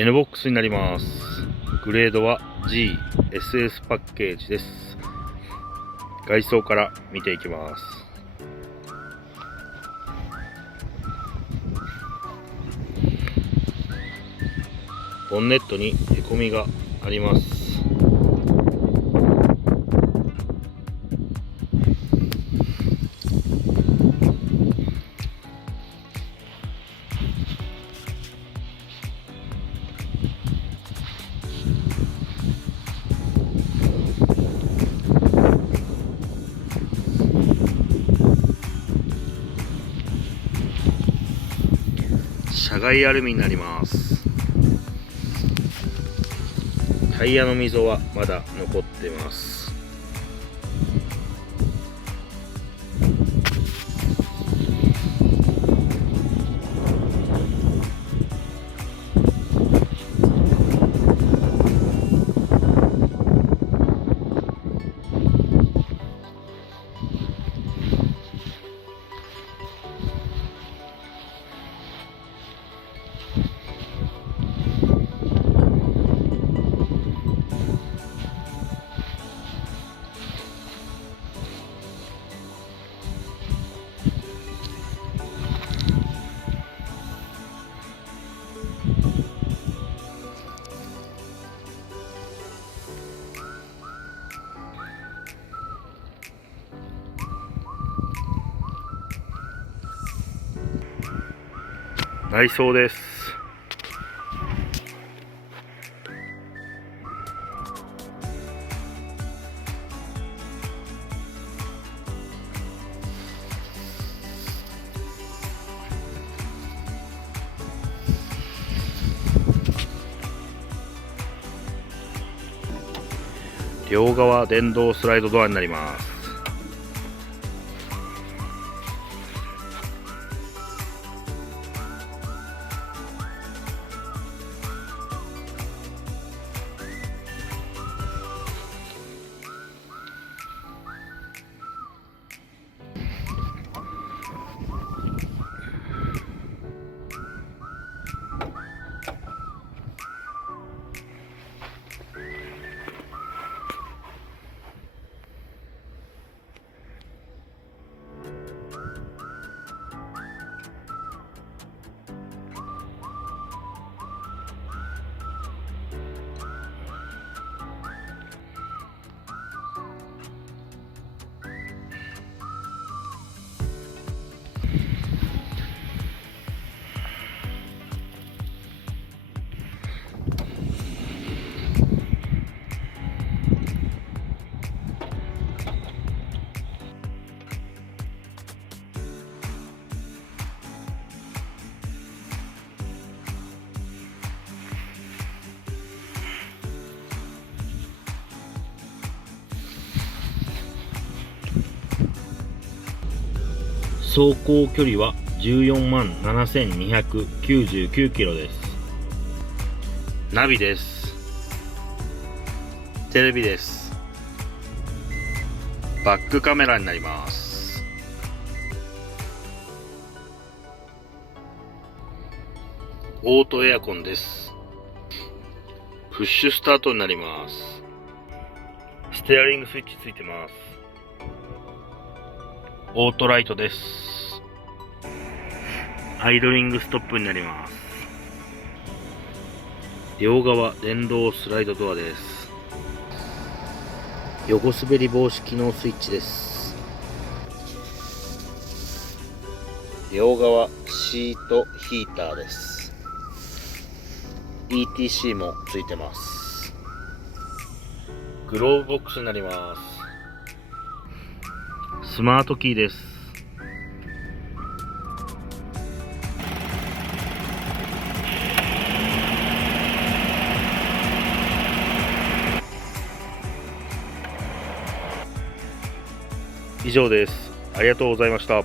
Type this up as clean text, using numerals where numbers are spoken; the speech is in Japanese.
N ボックスになります。グレードは G、SS パッケージです。外装から見ていきます。ボンネットにへこみがあります。車外アルミになります。タイヤの溝はまだ残ってます。内装です。両側電動スライドドアになります。走行距離は14万7299キロです。ナビです。テレビです。バックカメラになります。オートエアコンです。プッシュスタートになります。ステアリングスイッチついてます。オートライトです。アイドリングストップになります。両側電動スライドドアです。横滑り防止機能スイッチです。両側シートヒーターです。 ETC もついてます。グローブボックスになります。スマートキーです。以上です。ありがとうございました。